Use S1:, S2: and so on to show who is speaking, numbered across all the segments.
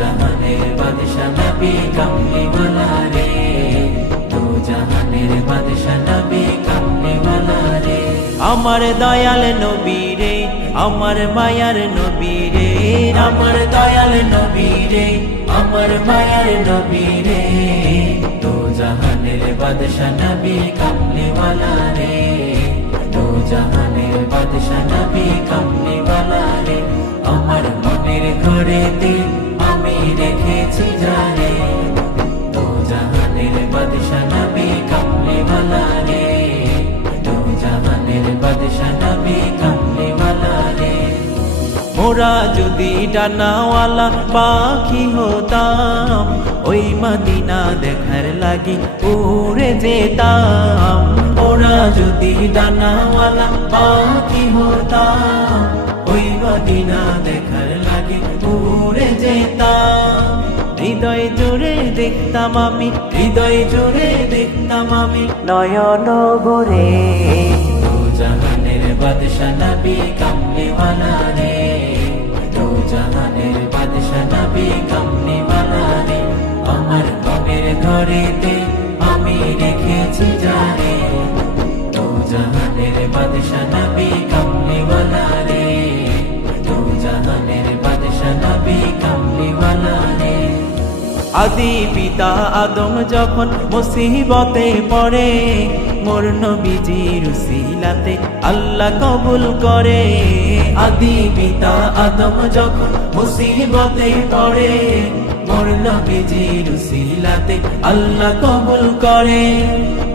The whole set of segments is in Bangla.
S1: জাহানের বাদশা নবী কামলিওয়ালা রে দু জাহানের বাদশা নবী কামলিওয়ালা রে আমার দয়াল নবী রে আমার মায়ার নবী রে। আমার দয়াল নবী রে আমার মায়ার নবী রে। তো জাহানের বাদশা নবী কামলিওয়ালা রে তো জাহানের বাদশা নবী কামলিওয়ালা রে আমার মনের ঘরেতে মোরা যদি ডানাওয়ালা পাখি হতাম, ওই মদিনা দেখার লাগি উড়ে যেতাম। ওরা যদি ডানাওয়ালা পাখি হতাম, ওই মদিনা দেখার লাগি উড়ে যেতাম। হৃদয় জুড়ে দেখতাম আমি, হৃদয় জুড়ে দেখতাম আমি। নয়ন দু জাহানের বাদশা নবী কামলিওয়ালা রে দু জাহানের বাদশা নবী রে আমার মনের ঘরেতে আমি রেখেছি জানে। দু জাহানের বাদশা নবী রে দু জাহানের বাদশা নবী রে আদি পিতা আদম যখন মুসিবতে পড়ে মোর নবীজির উসিলাতে আল্লাহ কবুল করে। আদি পিতা আদম যখন মুসিবতে পড়ে, মোর নবীজির উসিলাতে আল্লাহ কবুল করে।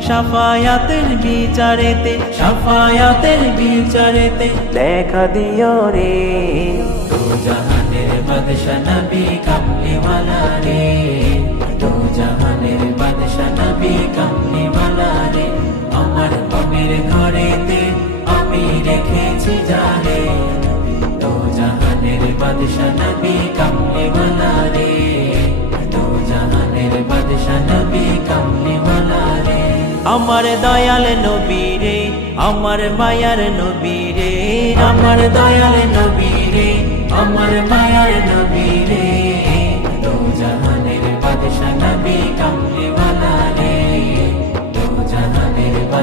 S1: সাফায়াতের বিচারেতে সাফায়াতের বিচারেতে লেখা দিও রে। তো জাহানের বাদশা নবী কামলিওয়ালা রে। তো জাহানের বাদশা নবী কামলিওয়ালা রে। ঘরেতে আমি রেখেছি জানে জাহানের বাদশা নবী রে জাহানের বাদশা নবী রে আমার দয়াল নবী রে, আমার মায়ার নবী রে। আমার দয়াল নবী রে, আমার মায়ার